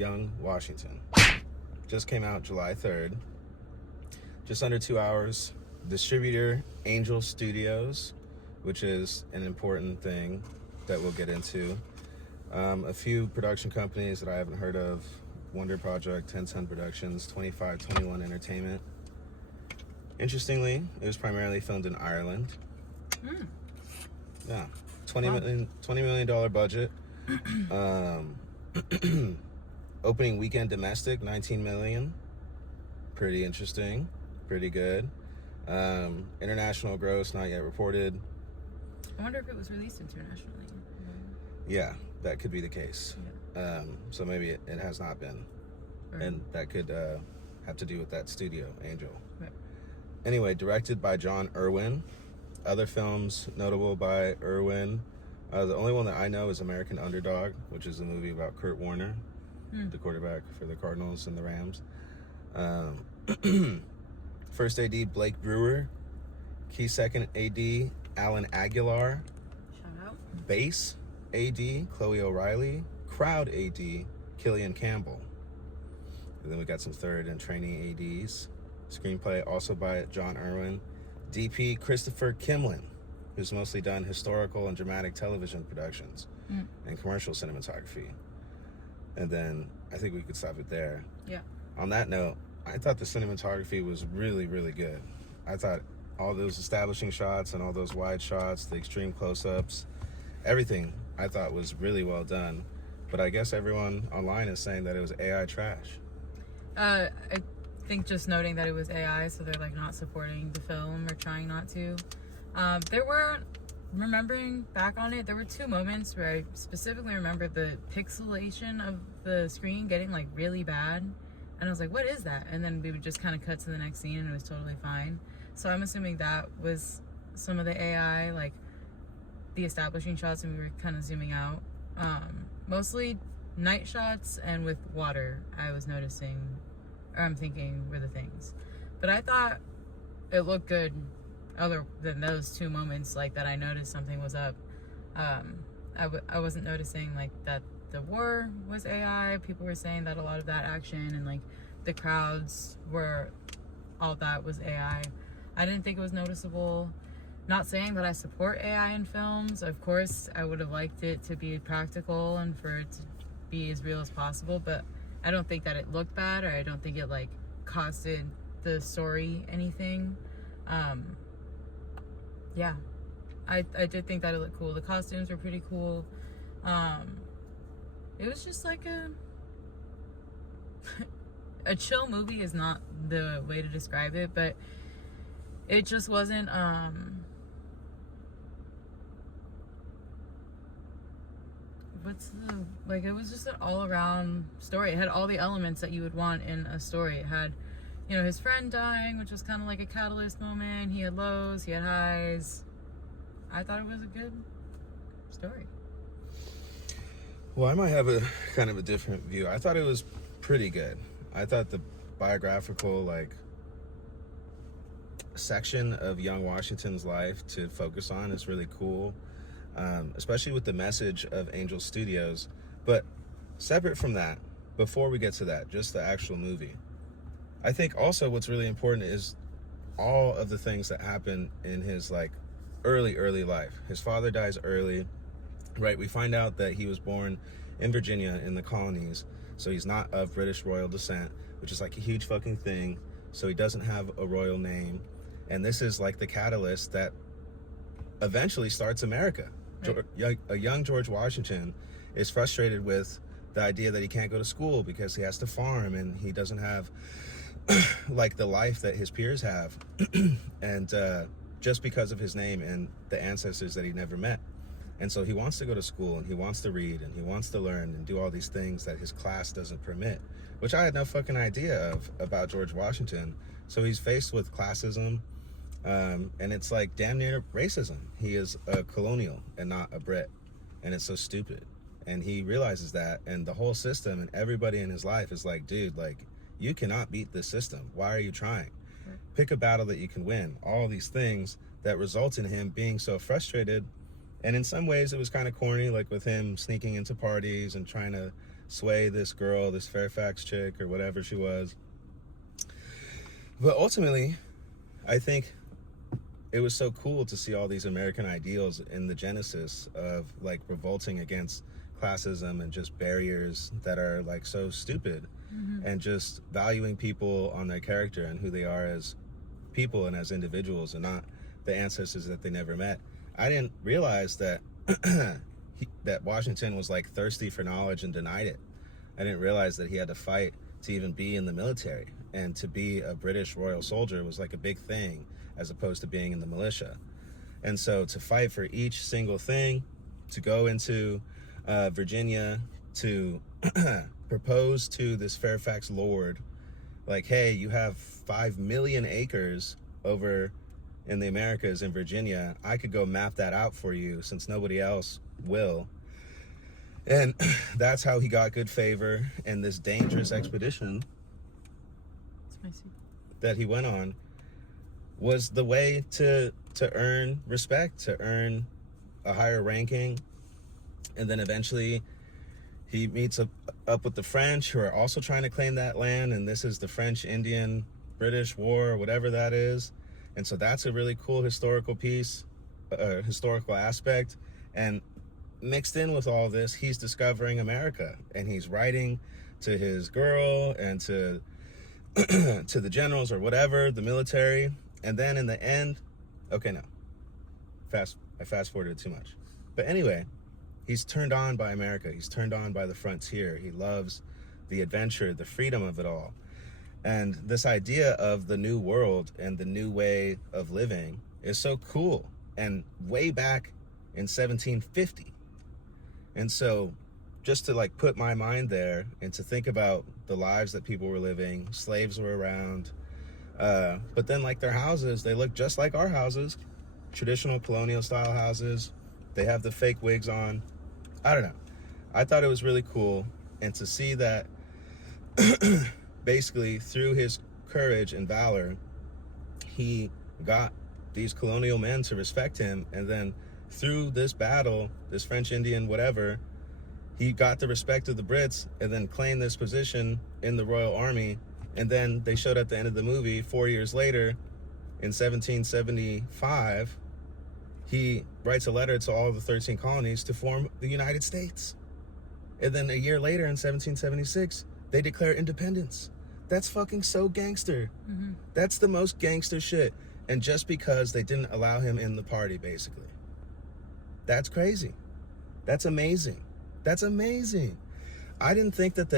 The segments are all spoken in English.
Young Washington. Just came out July 3rd. Just under 2 hours. Distributor Angel Studios, which is an important thing that we'll get into. A few production companies that I haven't heard of. Wonder Project, 10 Ton Productions, 2521 Entertainment. Interestingly, it was primarily filmed in Ireland. Yeah. $20 million budget. Opening weekend domestic, 19 million. Pretty interesting. Pretty good. International gross, not yet reported. I wonder if it was released internationally. Yeah, that could be the case. Yeah. So maybe it has not been. Right. And that could have to do with that studio, Angel. Right. Anyway, directed by John Irwin. Other films notable by Irwin. The only one that I know is American Underdog, which is a movie about Kurt Warner, the quarterback for the Cardinals and the Rams. First AD, Blake Brewer. Key second AD, Alan Aguilar. Shoutout. Bass AD, Chloe O'Reilly. Crowd AD, Killian Campbell. And then we got some third and trainee ADs. Screenplay also by John Irwin. DP, Christopher Kimlin, who's mostly done historical and dramatic television productions and commercial cinematography. And then I think we could stop it there. Yeah. On that note, I thought the cinematography was really, really good. I thought all those establishing shots and all those wide shots, the extreme close-ups, everything I thought was really well done. But I guess everyone online is saying that it was AI trash. I think just noting that it was AI, so they're like not supporting the film or trying not to. There were, remembering back on it, there were two moments where I specifically remember the pixelation of the screen getting like really bad. And I was like, what is that? And then we would just kind of cut to the next scene and it was totally fine. So I'm assuming that was some of the AI, like the establishing shots, and we were kind of zooming out. Mostly night shots and with water, I was noticing, or I'm thinking were the things. But I thought it looked good other than those two moments, like that I noticed something was up. I wasn't noticing like that the war was AI. People were saying that a lot of that action and like the crowds were, all that was AI. I didn't think it was noticeable. Not saying that I support AI in films. Of course, I would have liked it to be practical and for it to be as real as possible, but I don't think that it looked bad, or I don't think it like costed the story anything. Yeah, I did think that it looked cool. The costumes were pretty cool. It was just like a chill movie is not the way to describe it, but it just wasn't it was just an all-around story. It had all the elements that you would want in a story. It had, you know, his friend dying, which was kind of like a catalyst moment. He had lows, he had highs. I thought it was a good story. Well, I might have a kind of a different view. I thought it was pretty good. I thought the biographical, like, section of young Washington's life to focus on is really cool, especially with the message of Angel Studios. But separate from that, before we get to that, just the actual movie, I think also what's really important is all of the things that happen in his like early life. His father dies early, right? We find out that he was born in Virginia in the colonies, so he's not of British royal descent, which is like a huge fucking thing. So he doesn't have a royal name, and this is like the catalyst that eventually starts America. Right. A young George Washington is frustrated with the idea that he can't go to school because he has to farm and he doesn't have like the life that his peers have, and just because of his name and the ancestors that he never met. And so he wants to go to school and he wants to read and he wants to learn and do all these things that his class doesn't permit, which I had no fucking idea of about George Washington. So he's faced with classism, and it's like damn near racism. He is a colonial and not a Brit, and it's so stupid. And he realizes that, and the whole system and everybody in his life is like, dude, like, you cannot beat this system. Why are you trying? Pick a battle that you can win. All these things that result in him being so frustrated. And in some ways it was kind of corny, like with him sneaking into parties and trying to sway this girl, this Fairfax chick or whatever she was. But ultimately, I think it was so cool to see all these American ideals in the genesis of like revolting against classism and just barriers that are like so stupid, and just valuing people on their character and who they are as people and as individuals, and not the ancestors that they never met. I didn't realize that that Washington was like thirsty for knowledge and denied it. I didn't realize that he had to fight to even be in the military, and to be a British royal soldier was like a big thing as opposed to being in the militia. And so to fight for each single thing, to go into Virginia, to propose to this Fairfax lord, like, hey, you have 5 million acres over in the Americas in Virginia. I could go map that out for you since nobody else will. And that's how he got good favor in this dangerous expedition that he went on, was the way to earn respect, to earn a higher ranking. And then eventually he meets up with the French, who are also trying to claim that land, and this is the French-Indian-British War, or whatever that is. And so that's a really cool historical piece, historical aspect. And mixed in with all this, he's discovering America, and he's writing to his girl and to to the generals or whatever, the military. And then in the end, okay, no, I fast forwarded too much. But anyway, he's turned on by America. He's turned on by the frontier. He loves the adventure, the freedom of it all. And this idea of the new world and the new way of living is so cool, and way back in 1750. And so just to like put my mind there and to think about the lives that people were living, slaves were around, but then like their houses, they look just like our houses, traditional colonial style houses. They have the fake wigs on. I don't know. I thought it was really cool. And to see that basically through his courage and valor, he got these colonial men to respect him. And then through this battle, this French, Indian, whatever, he got the respect of the Brits and then claimed this position in the Royal Army. And then they showed at the end of the movie, 4 years later, in 1775, he writes a letter to all the 13 colonies to form the United States. And then a year later, in 1776, they declare independence. That's fucking so gangster. That's the most gangster shit. And just because they didn't allow him in the party, basically. That's crazy. That's amazing. That's amazing. I didn't think that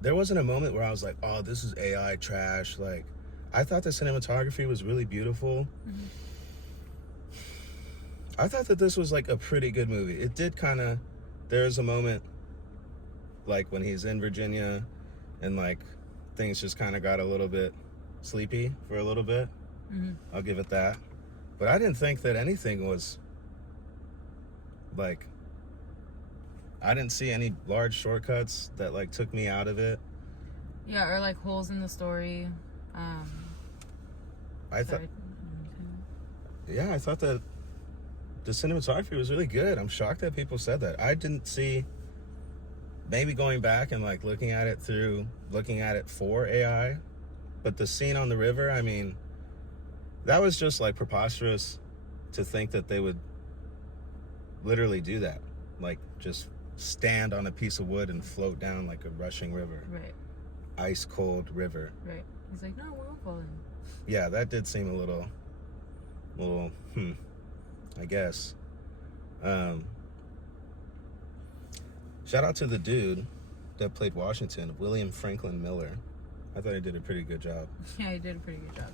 there wasn't a moment where I was like, oh, this is AI trash. Like, I thought the cinematography was really beautiful. I thought that this was like a pretty good movie. It did kind of, there's a moment like when he's in Virginia and like things just kind of got a little bit sleepy for a little bit. I'll give it that. But I didn't think that anything was like, I didn't see any large shortcuts that like took me out of it. Yeah, or like holes in the story. I thought that the cinematography was really good. I'm shocked that people said that. I didn't see, maybe going back and like looking at it for AI, but the scene on the river, I mean, that was just like preposterous to think that they would literally do that. Like just stand on a piece of wood and float down like a rushing river. Right. Ice cold river. Right. He's like, no, we won't fall in. Yeah, that did seem a little, I guess. Shout out to the dude that played Washington, William Franklin Miller. I thought he did a pretty good job. Yeah, he did a pretty good job.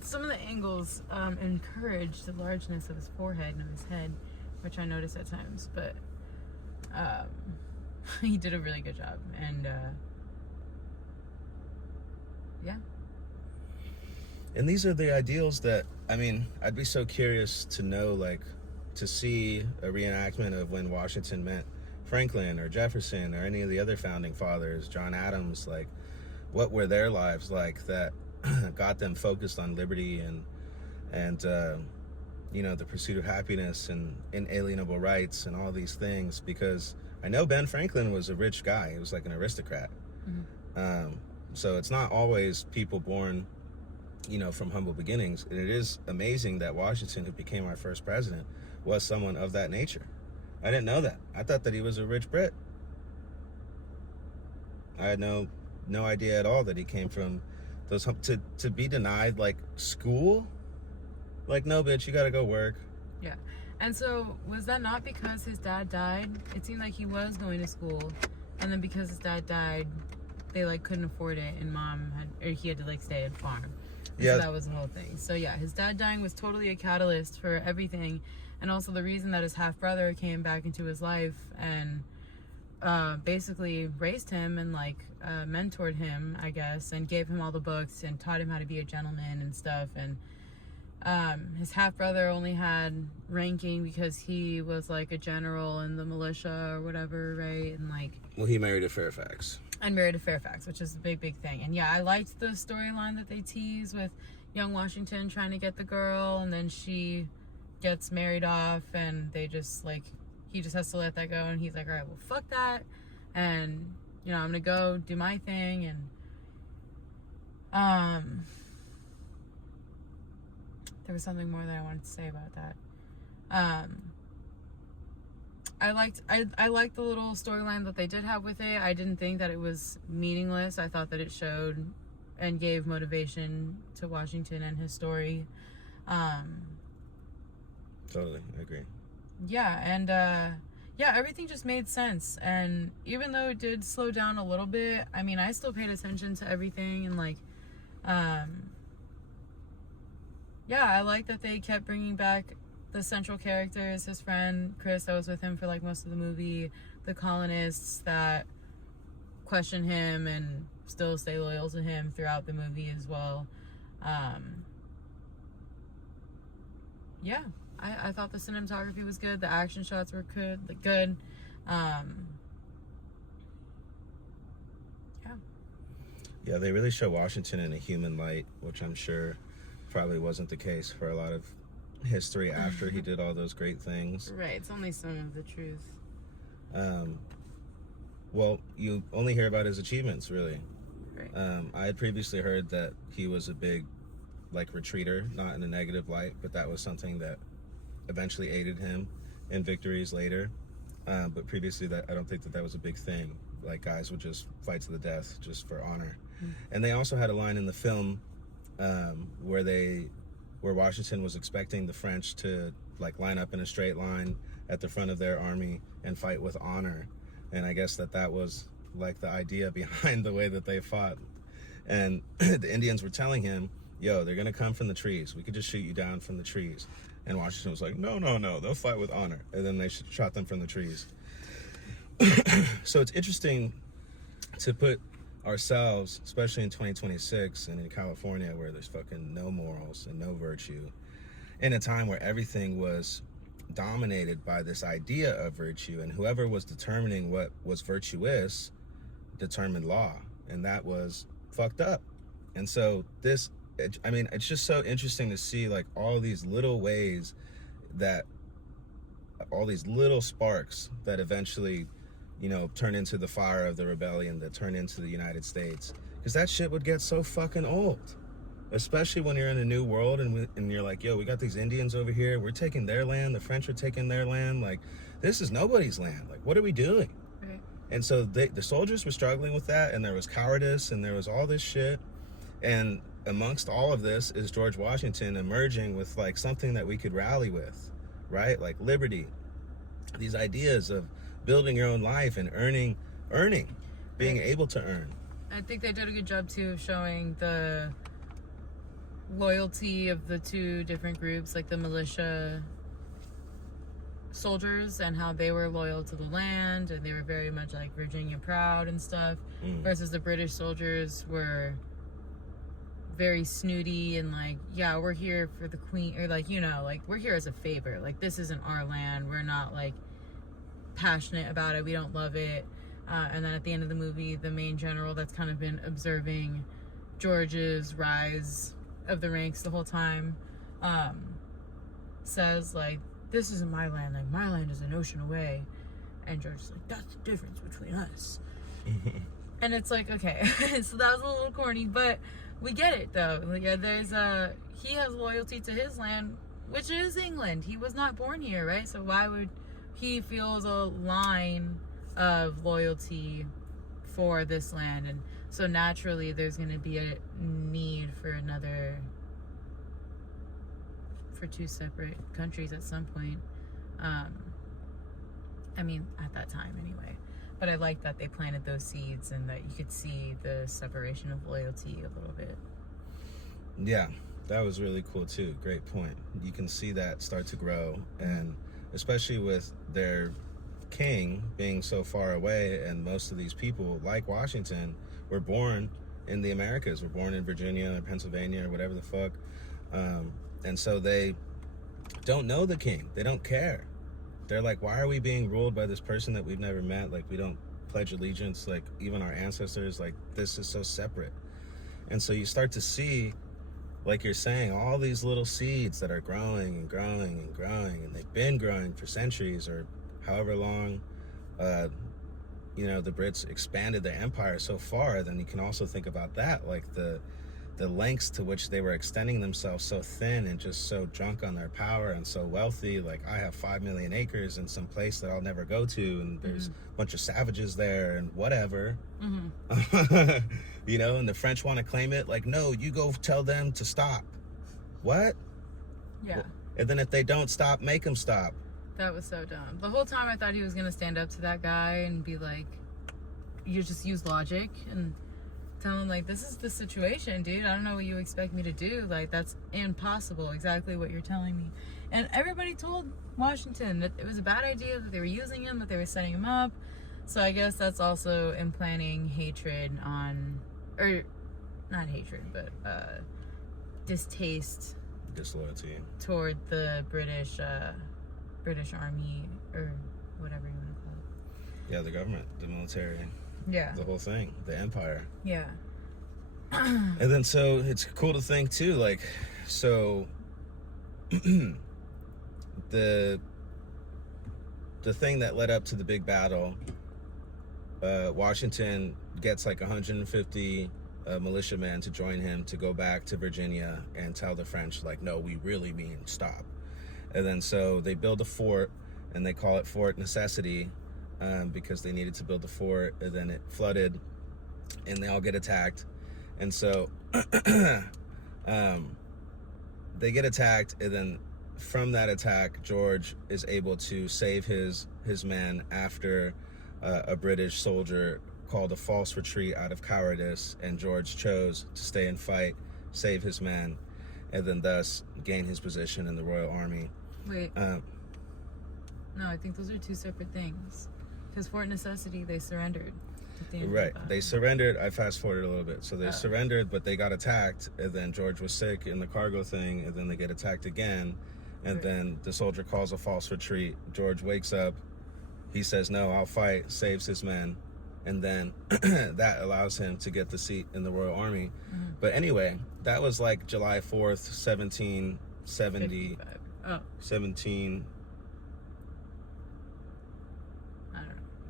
Some of the angles encouraged the largeness of his forehead and of his head, which I noticed at times, but he did a really good job. And yeah. And these are the ideals that, I mean, I'd be so curious to know, like, to see a reenactment of when Washington met Franklin or Jefferson or any of the other founding fathers, John Adams. Like, what were their lives like that got them focused on liberty and you know, the pursuit of happiness and inalienable rights and all these things? Because I know Ben Franklin was a rich guy. He was like an aristocrat. So it's not always people born, from humble beginnings. And it is amazing that Washington, who became our first president, was someone of that nature. I didn't know that. I thought that he was a rich Brit. I had no idea at all that he came from those to be denied like school. Like, no, bitch, you gotta go work. Yeah. And so was that not because his dad died? It seemed like he was going to school, and then because his dad died, they like couldn't afford it, and he had to like stay at farm. Yeah. So that was the whole thing. So yeah, his dad dying was totally a catalyst for everything, and also the reason that his half brother came back into his life and basically raised him and like mentored him, I guess, and gave him all the books and taught him how to be a gentleman and stuff. And his half brother only had ranking because he was like a general in the militia or whatever, right? And like, well, he married a Fairfax. And married a Fairfax, which is a big thing. And yeah, I liked the storyline that they tease with young Washington trying to get the girl, and then she gets married off, and they just like, he just has to let that go, and he's like, all right, well, fuck that, and I'm gonna go do my thing. And there was something more that I wanted to say about that. I liked the little storyline that they did have with it. I didn't think that it was meaningless. I thought that it showed and gave motivation to Washington and his story. Totally, I agree. Yeah, and everything just made sense. And even though it did slow down a little bit, I mean, I still paid attention to everything, and like, I like that they kept bringing back the central characters, his friend Chris that was with him for like most of the movie, the colonists that question him and still stay loyal to him throughout the movie as well. I thought the cinematography was good, the action shots were good. Yeah, they really show Washington in a human light, which I'm sure probably wasn't the case for a lot of history after he did all those great things. Right, it's only some of the truth. Well, you only hear about his achievements, really. Right. I had previously heard that he was a big, like, retreater, not in a negative light, but that was something that eventually aided him in victories later. But previously, I don't think that was a big thing. Like, guys would just fight to the death just for honor. Mm-hmm. And they also had a line in the film where Washington was expecting the French to like line up in a straight line at the front of their army and fight with honor. And I guess that was like the idea behind the way that they fought. And the Indians were telling him, yo, they're gonna come from the trees. We could just shoot you down from the trees. And Washington was like, no, they'll fight with honor. And then they shot them from the trees. So it's interesting to put ourselves, especially in 2026 and in California where there's fucking no morals and no virtue, in a time where everything was dominated by this idea of virtue, and whoever was determining what was virtuous determined law, and that was fucked up. And so it's just so interesting to see like all these little ways that all these little sparks that eventually turn into the fire of the rebellion, that turn into the United States. Because that shit would get so fucking old. Especially when you're in a new world and you're like, yo, we got these Indians over here. We're taking their land. The French are taking their land. Like, this is nobody's land. Like, what are we doing? Right. And so the soldiers were struggling with that, and there was cowardice, and there was all this shit. And amongst all of this is George Washington emerging with like something that we could rally with, right? Like liberty. These ideas of building your own life and earning, being able to earn. I think they did a good job too of showing the loyalty of the two different groups, like the militia soldiers and how they were loyal to the land and they were very much like Virginia proud and stuff, versus the British soldiers were very snooty and like, yeah, we're here for the queen, or like, like we're here as a favor, like this isn't our land, we're not like passionate about it, we don't love it. And then at the end of the movie, the main general that's kind of been observing George's rise of the ranks the whole time says like, this isn't my land, like my land is an ocean away. And George's like, that's the difference between us. And it's like, okay, so that was a little corny, but we get it though. Like, he has loyalty to his land, which is England. He was not born here, right? So why would he feels a line of loyalty for this land? And so naturally there's going to be a need for two separate countries at some point. I mean, at that time anyway. But I like that they planted those seeds and that you could see the separation of loyalty a little bit. Yeah, that was really cool too. Great point. You can see that start to grow, and especially with their king being so far away, and most of these people, like Washington, were born in the Americas. Were born in Virginia or Pennsylvania or whatever the fuck. And so they don't know the king. They don't care. They're like, why are we being ruled by this person that we've never met? Like, we don't pledge allegiance, like even our ancestors, like this is so separate. And so you start to see, like you're saying, all these little seeds that are growing and growing and growing, and they've been growing for centuries or however long. The Brits expanded their empire so far. Then you can also think about that, like the lengths to which they were extending themselves so thin and just so drunk on their power and so wealthy. Like, I have 5 million acres in some place that I'll never go to, and there's a bunch of savages there and whatever. And the French want to claim it. Like, no, you go tell them to stop. What? Yeah. And then if they don't stop, make them stop. That was so dumb. The whole time I thought he was going to stand up to that guy and be like, you just use logic and tell him, like, this is the situation, dude. I don't know what you expect me to do. Like, that's impossible. Exactly what you're telling me. And everybody told Washington that it was a bad idea, that they were using him, that they were setting him up. So I guess that's also implanting hatred or not hatred, but distaste, disloyalty toward the British Army, or whatever you want to call it. Yeah, the government, the military. Yeah. The whole thing, the empire. Yeah. And then so it's cool to think too, like, so the thing that led up to the big battle, Washington gets like 150 militiamen to join him to go back to Virginia and tell the French, like, no, we really mean stop. And then so they build a fort, and they call it Fort Necessity, because they needed to build the fort, and then it flooded, and they all get attacked. And so they get attacked, and then from that attack, George is able to save his men after a British soldier called a false retreat out of cowardice, and George chose to stay and fight, save his men, and then thus gain his position in the Royal Army. Wait. No, I think those are two separate things. Because Fort Necessity, they surrendered. Right. They surrendered. I fast forwarded a little bit. So they surrendered, but they got attacked. And then George was sick in the cargo thing. And then they get attacked again. And then the soldier calls a false retreat. George wakes up. He says, no, I'll fight. Saves his men. And then that allows him to get the seat in the Royal Army. But anyway, that was like July 4th, 1770. 55. Oh. 17...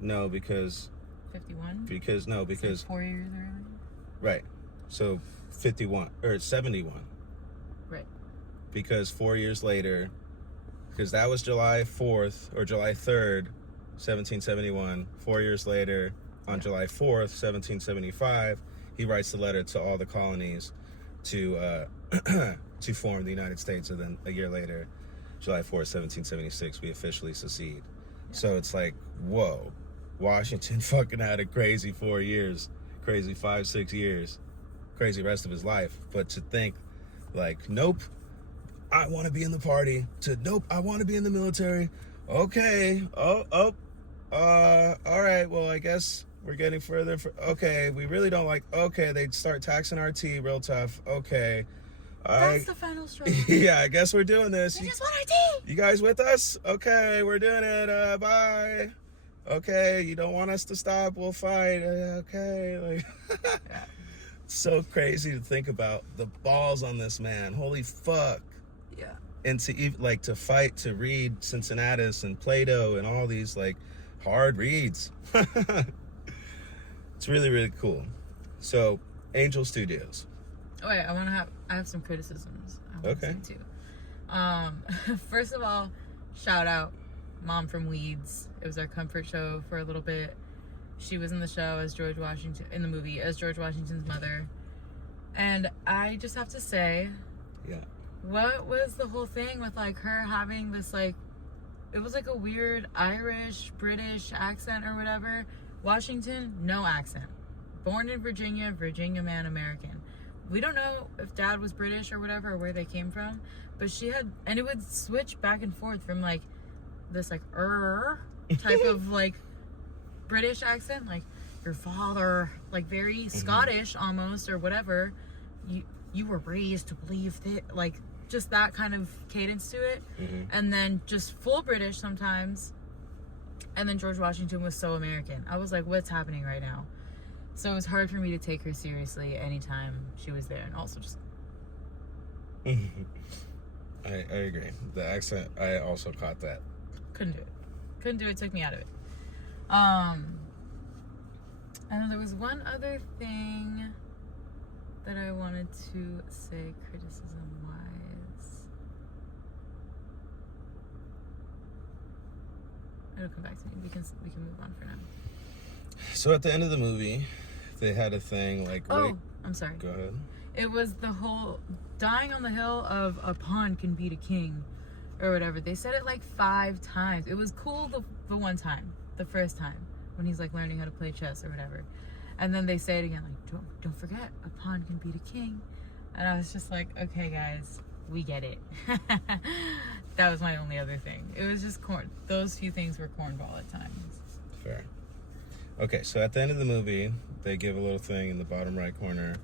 No, because 51? Because like 4 years earlier? Right. So 51 or 71. Right. Because 4 years later, because that was July 4th or July 3rd, 1771. 4 years later, on July 4th, 1775, he writes the letter to all the colonies to to form the United States. And then a year later, July 4th, 1776, we officially secede. Yeah. So it's like, whoa. Washington fucking had a crazy 4 years, crazy 5-6 years, crazy rest of his life. But to think, like, nope, I want to be in the party, to nope, I want to be in the military. Okay, all right, well, I guess we're getting further. Okay, we really don't like, okay, they'd start taxing our tea real tough. Okay. That's the final straw. Yeah, I guess we're doing this. We just want our tea. You guys with us? Okay, we're doing it. Bye. Okay, you don't want us to stop, we'll fight. Okay, like, Yeah. So crazy to think about the balls on this man. Holy fuck. Yeah. And to fight, to read Cincinnatus and Plato and all these like hard reads. It's really, really cool. So, Angel Studios. Oh wait, I have some criticisms. I want Okay. to say too. First of all, shout out, Mom from Weeds. It was our comfort show for a little bit. She was in the show as George Washington, in the movie as George Washington's mother. And I just have to say, Yeah. what was the whole thing with like her having this like, it was like a weird Irish, British accent or whatever. Washington, no accent. Born in Virginia, Virginia man, American. We don't know if dad was British or whatever, or where they came from, but she had, and it would switch back and forth from like this like type of like British accent, like your father, like very Scottish almost or whatever. You were raised to believe that, like just that kind of cadence to it, and then just full British sometimes. And then George Washington was so American. I was like, what's happening right now? So it was hard for me to take her seriously anytime she was there. And also just... I agree. The accent, I also caught that. Couldn't do it. Took me out of it. And then there was one other thing that I wanted to say criticism-wise. It'll come back to me. We can move on for now. So at the end of the movie, they had a thing like... Oh, wait, I'm sorry. go ahead. It was the whole dying on the hill of a pawn can beat a king or whatever. They said it like 5 times. It was cool the one time, the first time, when he's like learning how to play chess or whatever. And then they say it again, like, don't forget, a pawn can beat a king. And I was just like, okay, guys, we get it. That was my only other thing. It was just corn. Those few things were cornball at times. Fair. Okay, so at the end of the movie, they give a little thing in the bottom right corner,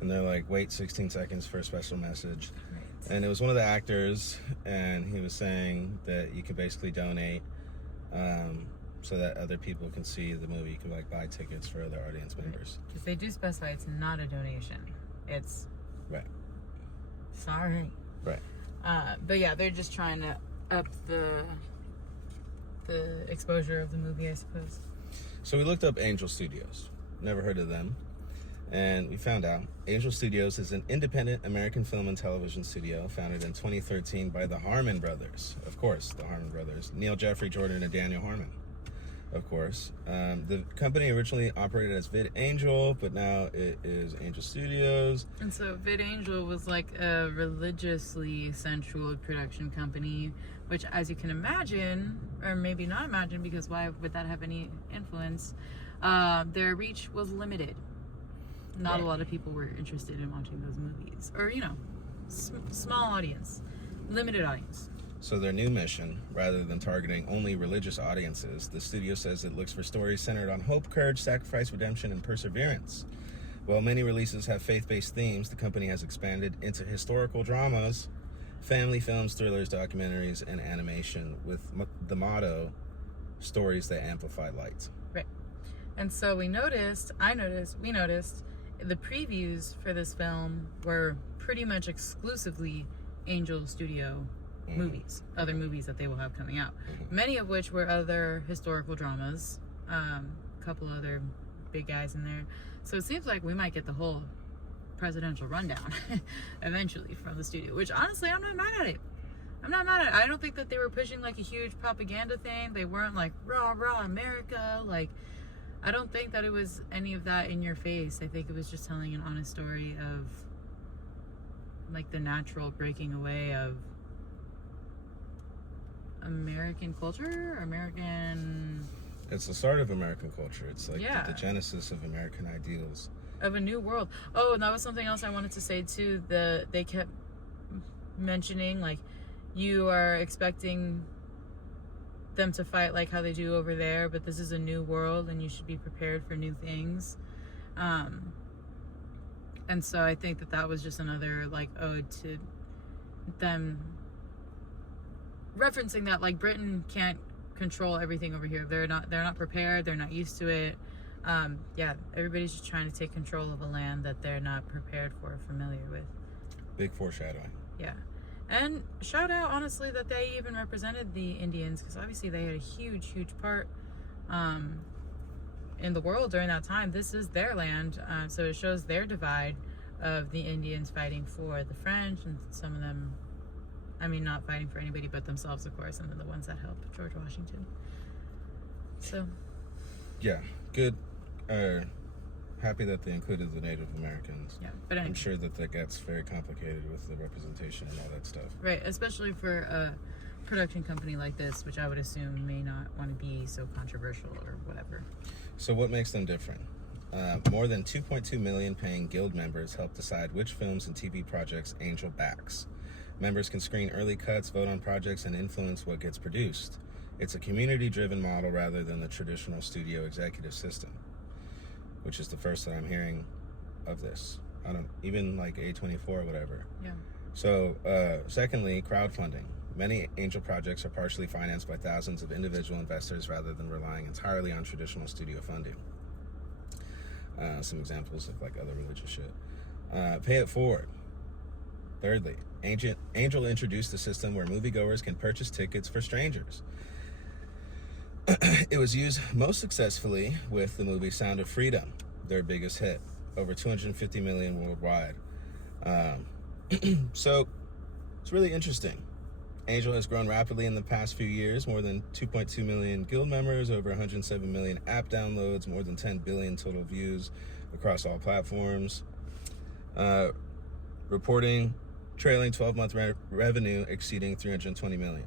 and they're like, wait 16 seconds for a special message. Right. And it was one of the actors, and he was saying that you could basically donate so that other people can see the movie. You can like buy tickets for other audience members. Because they do specify it's not a donation. It's... Right. Sorry. Right. But yeah, they're just trying to up the exposure of the movie, I suppose. So we looked up Angel Studios. Never heard of them. And we found out Angel Studios is an independent American film and television studio founded in 2013 by the Harmon brothers. Of course, the Harmon brothers. Neil Jeffrey Jordan and Daniel Harmon. Of course. The company originally operated as Vid Angel, but now it is Angel Studios. And so Vid Angel was like a religiously sensual production company, which, as you can imagine, or maybe not imagine, because why would that have any influence? Their reach was limited. Not Right. a lot of people were interested in watching those movies. Or, you know, small audience, limited audience. So their new mission, rather than targeting only religious audiences, the studio says it looks for stories centered on hope, courage, sacrifice, redemption, and perseverance. While many releases have faith-based themes, the company has expanded into historical dramas, family films, thrillers, documentaries, and animation with the motto, stories that amplify light. Right. And so we noticed, the previews for this film were pretty much exclusively Angel Studio movies, other movies that they will have coming out. Many of which were other historical dramas, a couple other big guys in there. So it seems like we might get the whole presidential rundown eventually from the studio, which honestly, I'm not mad at it. I don't think that they were pushing like a huge propaganda thing. They weren't like, rah, rah, America. Like, I don't think that it was any of that in your face. I think it was just telling an honest story of like the natural breaking away of American culture, It's the start of American culture. It's like Yeah. the genesis of American ideals. of a new world. Oh, and that was something else I wanted to say too. They kept mentioning like you are expecting them to fight like how they do over there, but this is a new world and you should be prepared for new things. And so I think that was just another like ode to them referencing that like Britain can't control everything over here. They're not prepared. They're not used to it. Yeah, everybody's just trying to take control of a land that they're not prepared for or familiar with. Big foreshadowing. Yeah. And shout out, honestly, that they even represented the Indians, because obviously they had a huge part in the world during that time. This is their land, so it shows their divide of the Indians fighting for the French, and some of them, I mean, not fighting for anybody but themselves, of course, and then the ones that helped George Washington. So, yeah, good. Happy that they included the Native Americans. Yeah, but anyway. I'm sure that gets very complicated with the representation and all that stuff. Right, especially for a production company like this, which I would assume may not want to be so controversial or whatever. So what makes them different? More than 2.2 million paying guild members help decide which films and TV projects Angel backs. Members can screen early cuts, vote on projects, and influence what gets produced. It's a community-driven model rather than the traditional studio executive system, which is the first that I'm hearing of this. I don't even like A24 or whatever. Yeah. So, secondly, crowdfunding. Many Angel projects are partially financed by thousands of individual investors rather than relying entirely on traditional studio funding. Some examples of like other religious shit. Pay it forward. Thirdly, Angel introduced a system where moviegoers can purchase tickets for strangers. It was used most successfully with the movie Sound of Freedom, their biggest hit, over 250 million worldwide. So it's really interesting. Angel has grown rapidly in the past few years, more than 2.2 million guild members, over 107 million app downloads, more than 10 billion total views across all platforms. Reporting trailing 12-month revenue exceeding 320 million.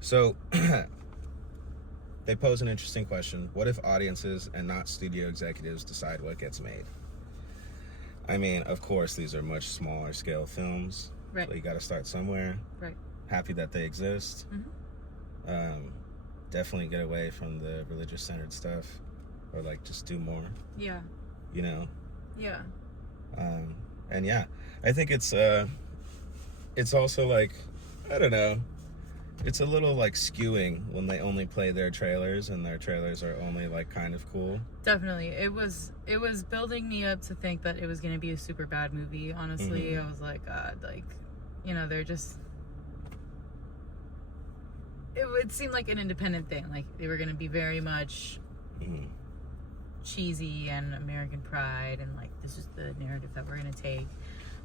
So they pose an interesting question. What if audiences and not studio executives decide what gets made? I mean, of course, these are much smaller scale films. Right. So you got to start somewhere. Right. Happy that they exist. Mm-hmm. Definitely get away from the religious centered stuff, or like just do more. Yeah. You know. Yeah. And yeah, I think it's also like, I don't know. It's a little like skewing when they only play their trailers and their trailers are only like kind of cool. Definitely. It was building me up to think that it was going to be a super bad movie. Honestly, Mm-hmm. I was like, God, like, you know, they're just, it would seem like an independent thing. Like they were going to be very much Mm-hmm. cheesy and American pride and like, this is the narrative that we're going to take.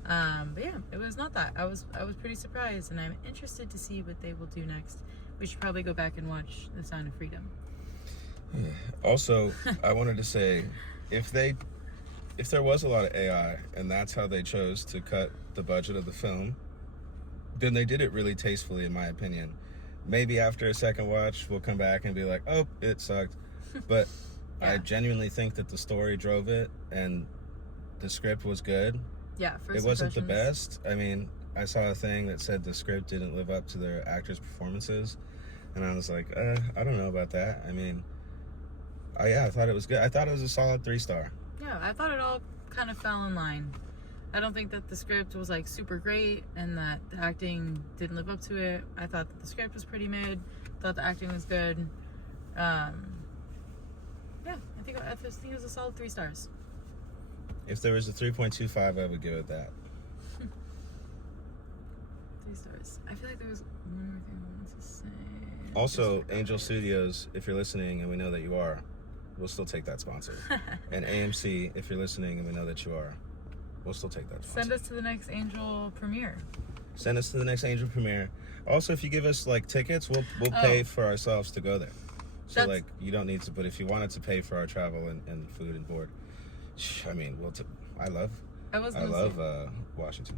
But yeah, it was not that. I was pretty surprised, and I'm interested to see what they will do next. We should probably go back and watch The Sound of Freedom. Also, I wanted to say, if there was a lot of AI and that's how they chose to cut the budget of the film, then they did it really tastefully, in my opinion. Maybe after a second watch, we'll come back and be like, oh, it sucked. But Yeah. I genuinely think that the story drove it and the script was good. Yeah, It wasn't the best. I mean, I saw a thing that said the script didn't live up to their actors' performances, and I was like, I don't know about that. I mean, I thought it was good. I thought it was a solid 3-star. Yeah, I thought it all kind of fell in line. I don't think that the script was like super great and that the acting didn't live up to it. I thought that the script was pretty mid. Thought the acting was good. Yeah, I think it was a solid 3 stars. If there was a 3.25, I would give it that. 3 stars. I feel like there was one more thing I wanted to say. Also, Angel Studios, if you're listening, and we know that you are, we'll still take that sponsor. And AMC, if you're listening, and we know that you are, we'll still take that sponsor. Send us to the next Angel premiere. Send us to the next Angel premiere. Also, if you give us like tickets, we'll pay for ourselves to go there. So That's- like, you don't need to, but if you wanted to pay for our travel and food and board, I mean, I love I was gonna say- Washington.